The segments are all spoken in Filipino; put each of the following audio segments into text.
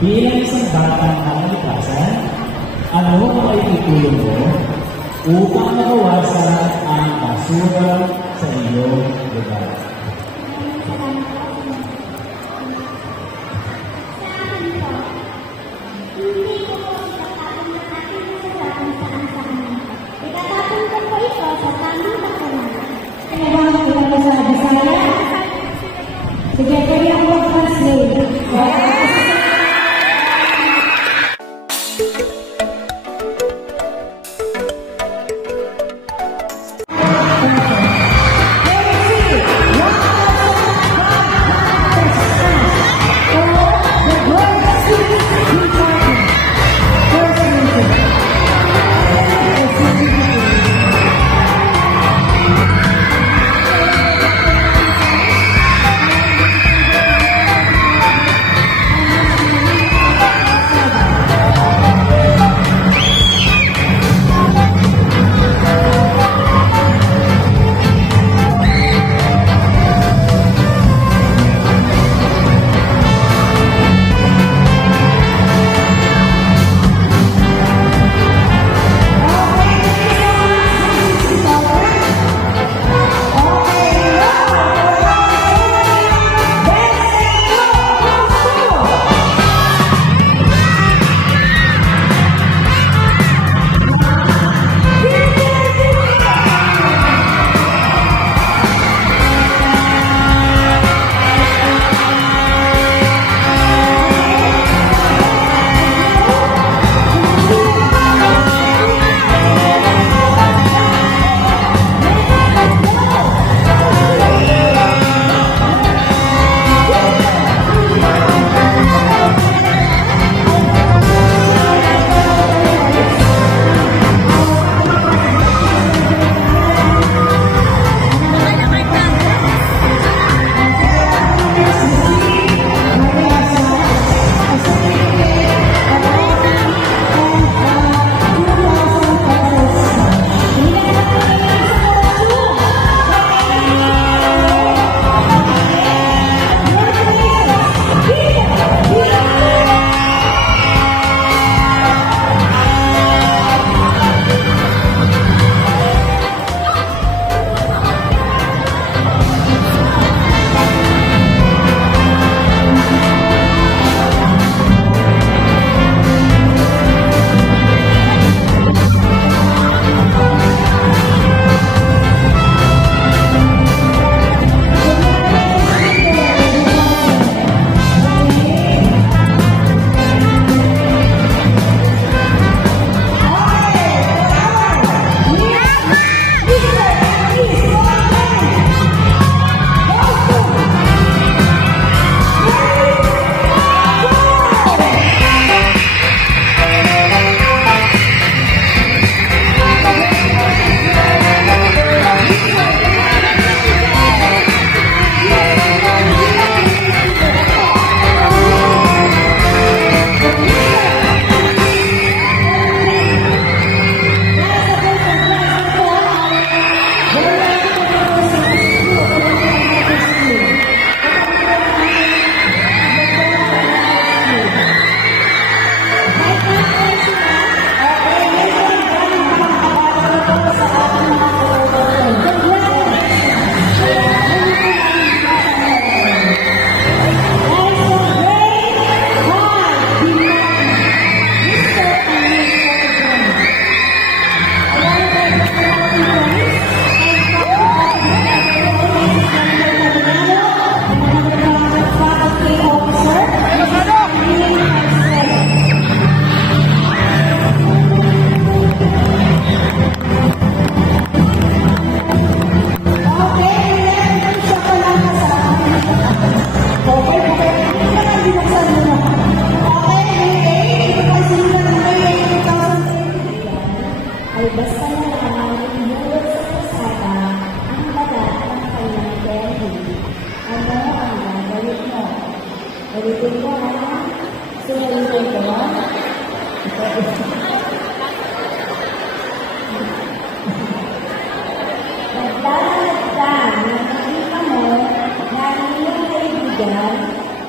Bilang isang batang nakalikasan, ano ang itutulong mo upang mabawasan ang basura sa iyong lugar? Sige, pwede ako mag-translate.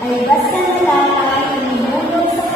Ay basta na lang ay inihulog sa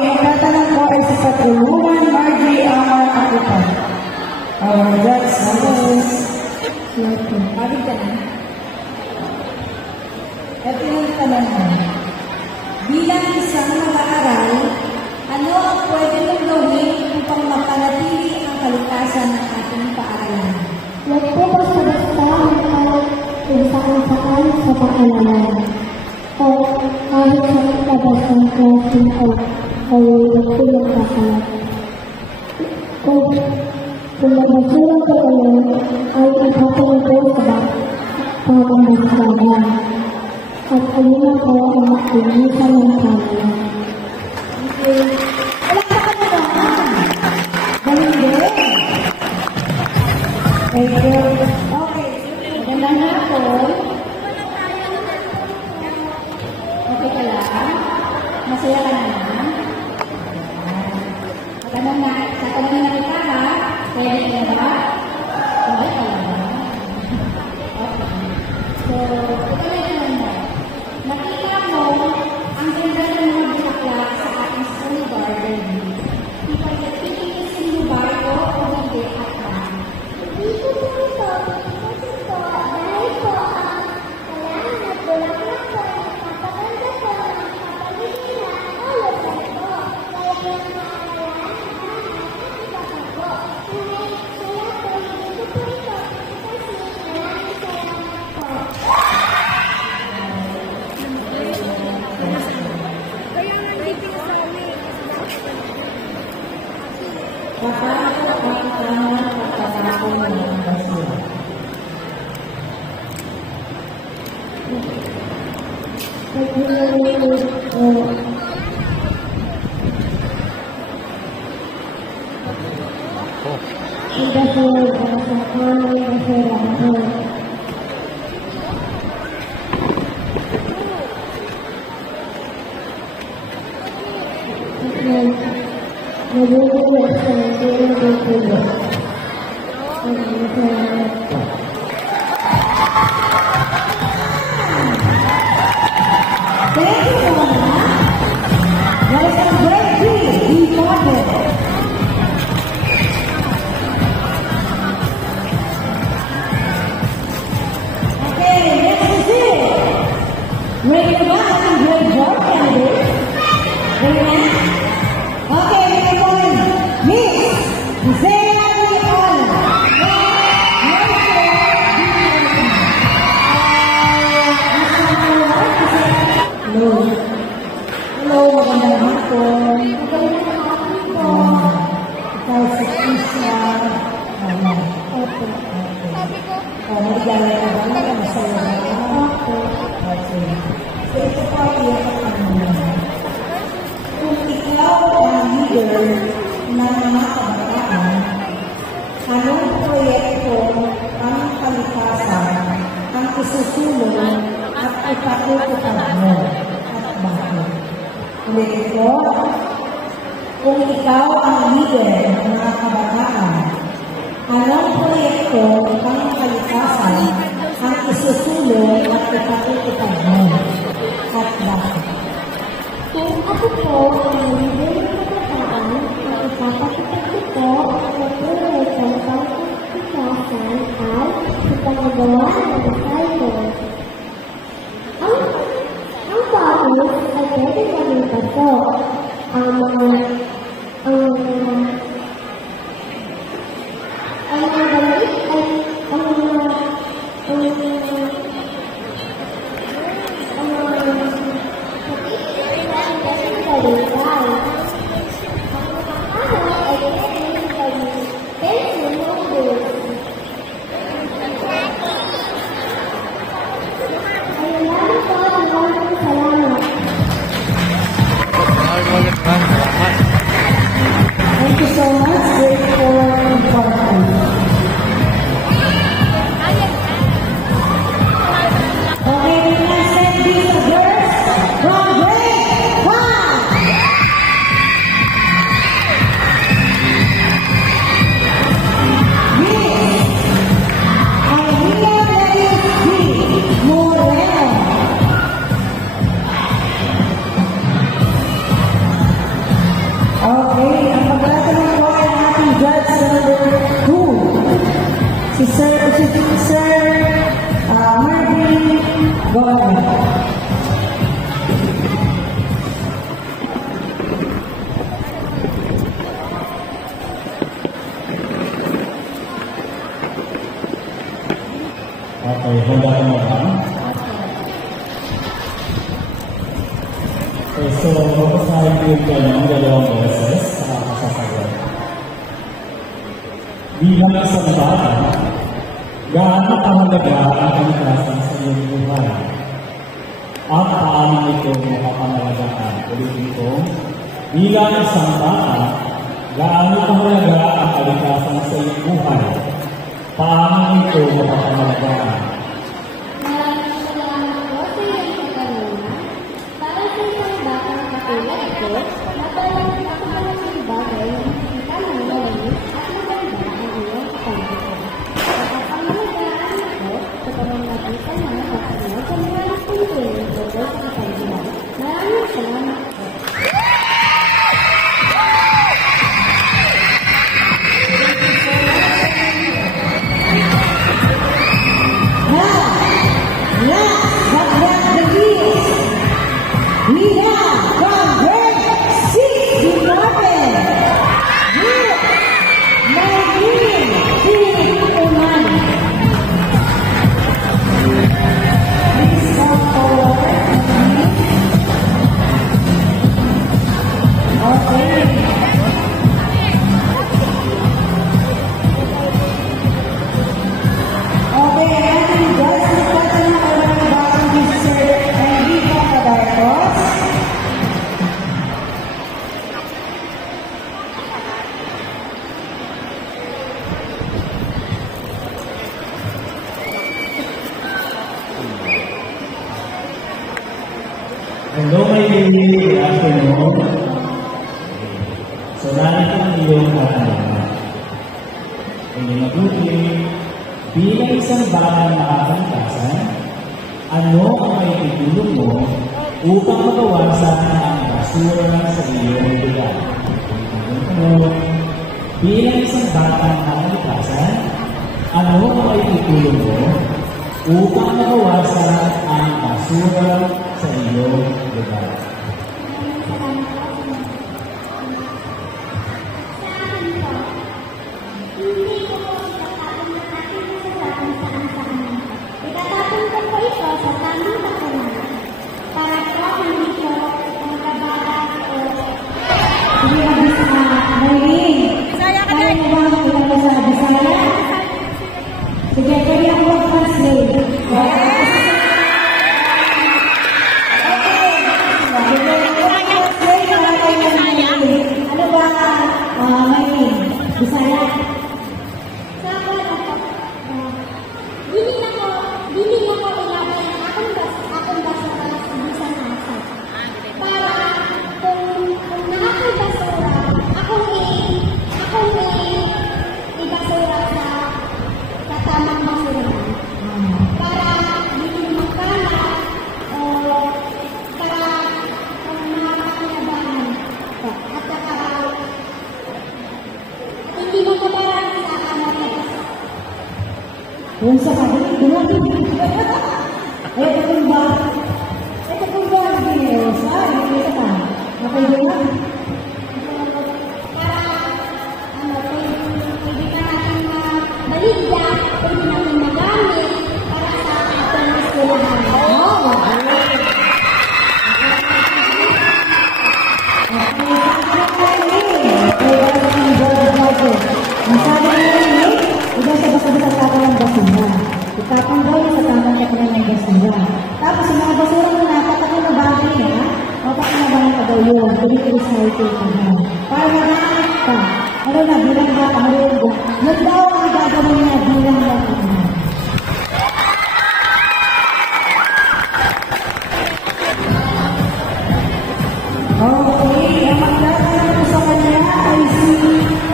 ang tatanong ko ay si Patulungan Margie Aman Akutan. Our God's House. Abig ka na. Ito yung tanong mo. Bilang isang mag-aaral, ano ang pwede mong gawin upang mapanatili ang kalikasan ng ating paaralan? Huwag po basta-basta magpalit kung saan-saan sa paaralan. O kahit sa labas ng klaseng o huwag po magkakalat. Kung nagbasurang kayo ay ipapin po sa pamamasagan. At ayun po ang makikita ng kanila. Okay. Wala ka na ba? Galing din. Thank you. Okay. Magandang hapon. Okay ka lang? Masaya ka naman? Sa tanong na kita ha? Pwede ka ba? Pwede ka lang ba? Okay. So, ito na yung mo. Nakita mo ang ganda ng mga bulaklak sa ating school garden. Ipagkatitikisin mo ba ito o hindi at bakit? Hindi ko po ito. Kasi po, dahil po ang kailangan at bulaklak po, napakaganda po, napakaganda na, ulit po. Kaya yung maaalaan po. Kaya po, hindi ko po ito. Kasi maraming salamat po. Paano ang tamang pagkatapon ng mga basura? Thank you, Mama. There's a great deal important. Okay, next is it. Ready to go? Great job, candidates. Ready? Okay, next one. Miss Zaya Leon. Hello. Hello, magandang hapon. Magandang hapon po. Ikaw si Isha. Opo. Maligaya ka ba? Masaya ka? Opo. Okay. So, ito po yung katanungan. Kung ikaw ang leader ng mga kabataan, anong proyekto ang kalikasan ang isusulong at ipatutupad mo at bakit? Ulit ko, kung ikaw ang leader ng mga kabataan, anong proyekto ang kalikasan ang isusulong at ipatutupad mo at bakit? Kung ako po ang leader ng kabataan, ang ipapakita ko po ang proyekto ng kalikasan ay sa paggawa ng recycle. Ang bagay ay pwede gamitan po ang mga gamit ay Thank you so much. Great for important. Si Sir Marvin, go ahead. Okay, handa ka mo ba? Okay, so mapasahin ko yung gano'ng dalawang beses sa kasasagot. Bilang isang bata, gaano kahalaga ang kalikasan sa iyong buhay? At paano ito mapapangalagaan? Ulitin ko, bilang isang bata, gaano kahalaga ang kalikasan sa iyong buhay? Paano ito mapapangalagaan? Maraming salamat po sa iyong katanungan. Para sa isang batang katulad ko, napakalaking bagay na makikita ng maliit at maganda ang iyong katanungan. Mapapangalagaan ako sa pamamagitan ng pagkakas sa mga nakunin ko sa katanungan. Maraming salamat po. Hello, my baby. Good afternoon. So, narito ang iyong katanungan. Hindi mabuti, bilang isang batang nakakalikasan, ano ang maitutulong mo upang mabawasan ang basura sa iyong lugar? Bilang isang batang nakakalikasan, ano ang maitutulong mo upang mabawasan ang basura sa iyong lugar? Itatapon ko po ito sa tamang tapunan para po hindi ko magkabalat o Sige, Maylin. Kaya mo ba ang sa Bisaya? Sige, pwede ako mag-translate. Ano ba, Maylin? Bisaya? Dili na ko ilagay ang akong basura sa bisang hasa. Para kung nakakabasura, akong ibasura sa tamang basura. Para dili magkalat o para makakalabahan. At saka hindi makabaran sa kanalas. Kung sa kabalik, dumati. Ito kung ba? Ito kung ba? Hindi ka. Okay, dumati. Pwede ka natin maligya, pwede natin magamit para sa ating eskwelahan. Itapon daw yung sa tamang katalan ng basura. Tapos yung mga basura mo natatapon na bagay na, mapakinabangan ka daw yun. Pwede recycle ka na. Para magamit ka. Ano na, bilang ba, yun daw ang gagawin niya bilang ba. Okay, ang magdadala ko sa kanya ay si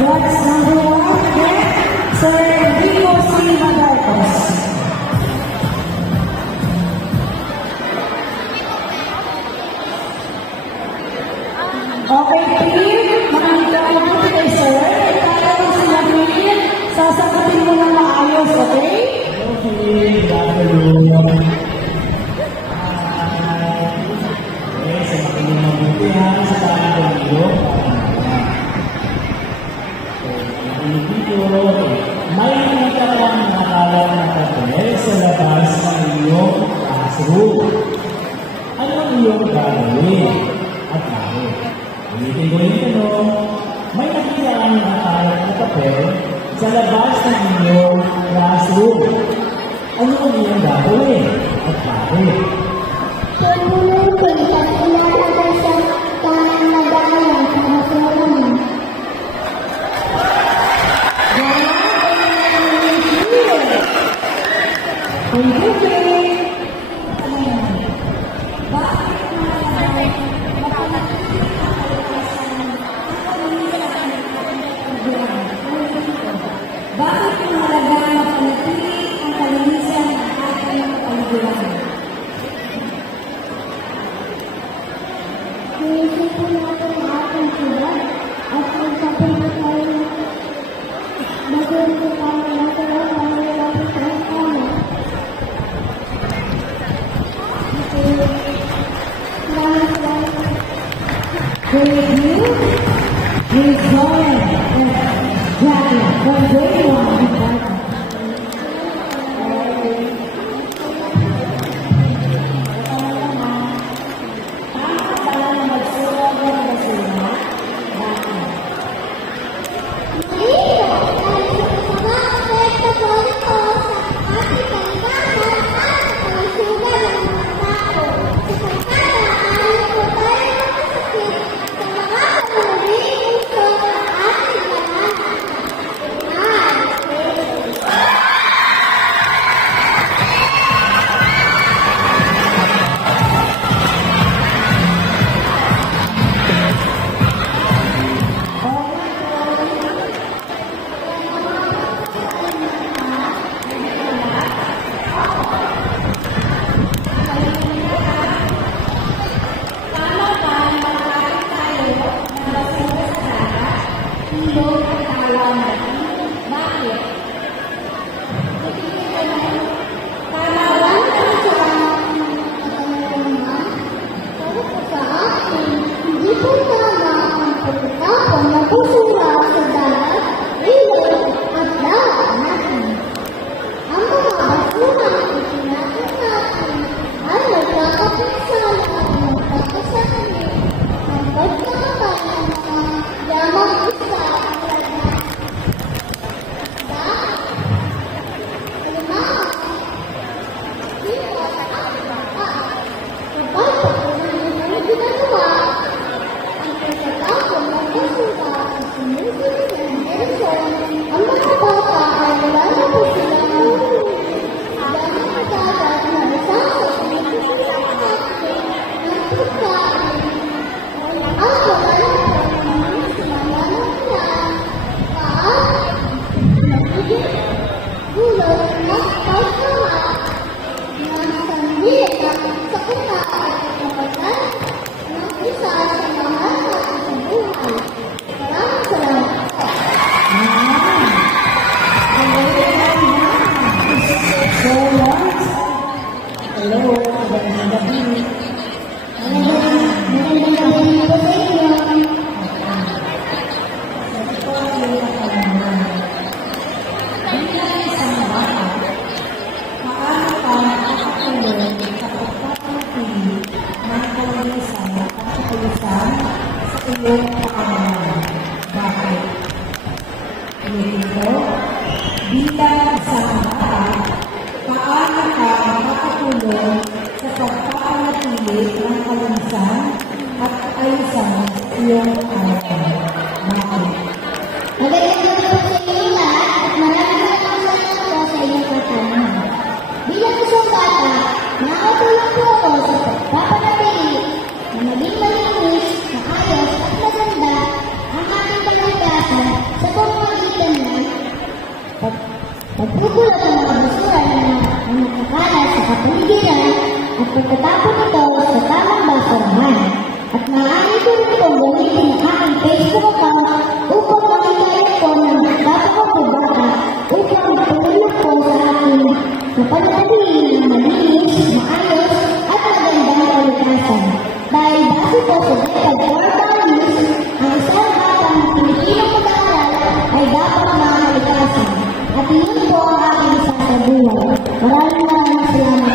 God's number 1, Sir Rico C. Madarcos. Okay, team, maraming kakabuti kay Sir. Kaya kung sila rin, sasagutin mo ng maayos Ayos, okay? Okay, good afternoon. Okay, sa makinig mabuti ha, sa tanong ng iyo. Makinig dito, may nakita lang nakakala na papel sa labas ng iyong classroom. Ano ang iyong gagawin? At bakit? Ulitin ko yung tanong, may nakita lang nakakala na papel sa labas ng inyong classroom. Ano ang iyong gagawin? At bakit? Pagmulutin at ilalagay sa tanang nagalang sa basurahan. Bakit mahalaga na panatili ang kalinisan ng ating kapaligiran? Iisipin natin ang ating siyudad at magsasabi tayo maganda tayo natin ang pangalaman sa kama. With you, with Zoe and Jackie, from day one. Bilang isang bata, paano ka makatulong sa pagpapanatili ng kalusan at ayusan iyong araw? Bakit? Magandang gabi po sa inyo lahat at maraming salamat po sa iyong katanungan. Bilang isang bata, nakatulong po ako sa pagpapanatili na maging malinis, maayos at maganda ang ating kalagayan sa pamamagitan ng pagpupulot ng mga basura na nakakalat sa kapaligiran at pagtatapon ito sa tamang basurahan. At maaari ko rin itong gamitin ang aking Facebook account upang makikaya ko ng dapat kong bata upang tumulong po mapanatili na malinis, maayos, at magandang kalikasan. Dahil base po sa DepEd core values, ang isang batang Pilipinong mag-aaral ay dapat makalikasan. At iyon po ang aking isasabuhay. Maraming salamat.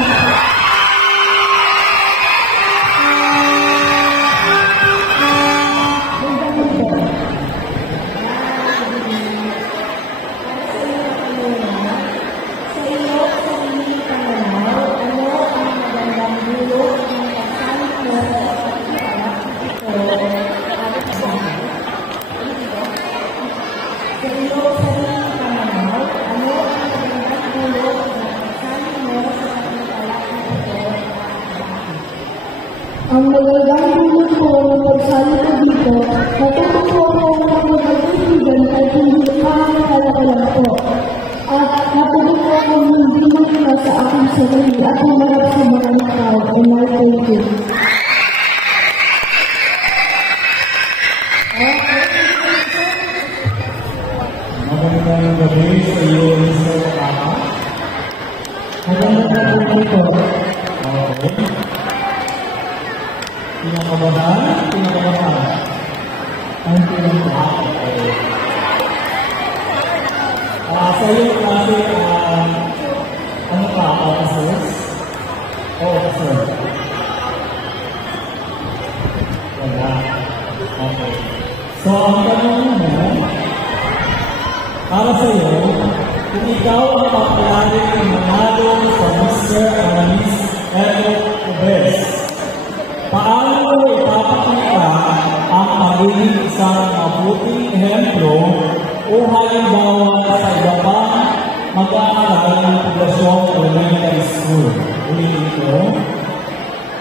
Ang magandang dulot ko ng pagsali ko dito, natutuwa ko ang pagkakasigan at hindi makakalalang po. At natutuwa ko hindi makita sa aking sarili at humarap sa mga tao and I thank you. Magandang gabi sa iyo, Mr. Papa. Magandang gabi po. Okay. Pinakabahan. Ang pinakabahan. Okay. Sa iyo, klase, ano ka, officers? Officer. Wala. Okay. So, ang tanong mo, para sa iyo, kung ikaw ang papalarin ng manalo sa Mr. and Miss Edo Ubes, paano mo ipapakita ang pagiging isang mabuting ehemplo o halimbawa sa iba pang mag-aaral ng poblasyong elementary school? Ulitin ko,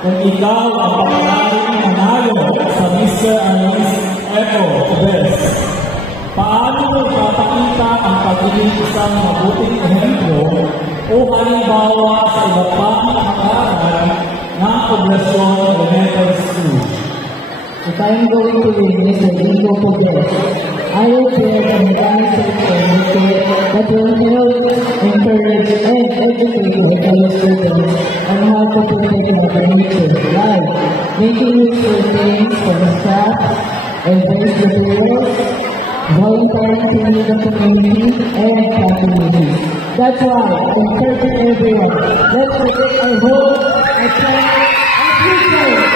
kung ikaw ang papalarin ng manalo sa Mr. and Miss Edo Ubes, paano mo ipapakita ang pagiging isang mabuting ehemplo o halimbawa sa iba pang mag-aaral ng poblasyong elementary school? If I am going to win Mr. Rico Pobes, I will create an organization that will help, encourage, and educate my fellow students on how to protect Mother Nature, like making useful things from scratch, embrace materials, volunteering to lead the community, and planting trees. That's why I encourage everyone. Let's protect our home, our planet, our future.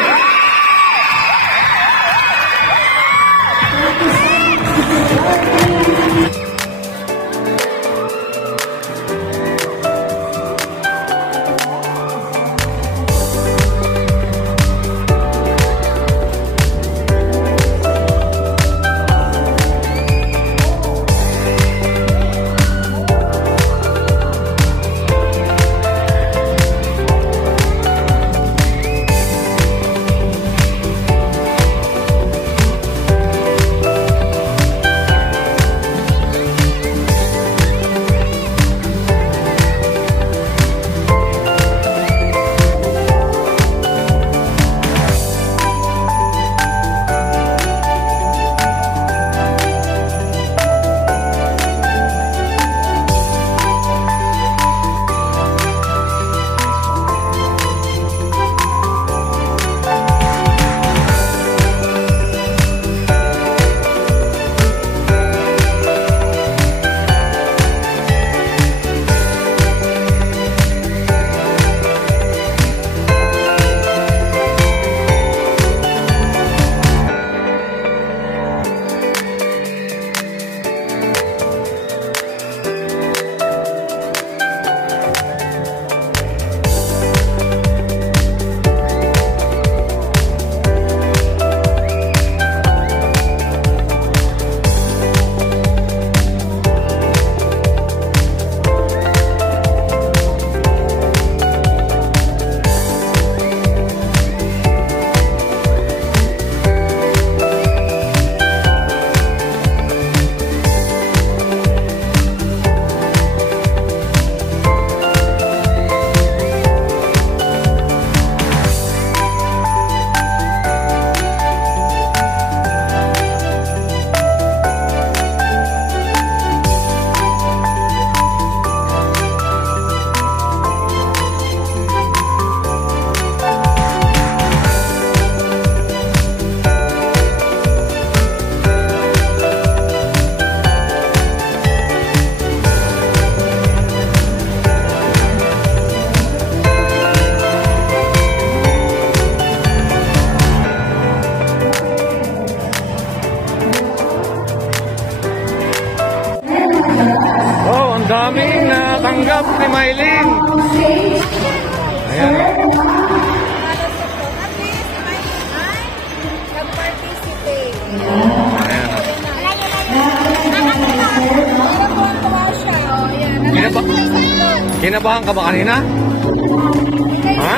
Ang daming natanggap ni Mylene. Ayan. Kinabahan ka ba kanina? Ha?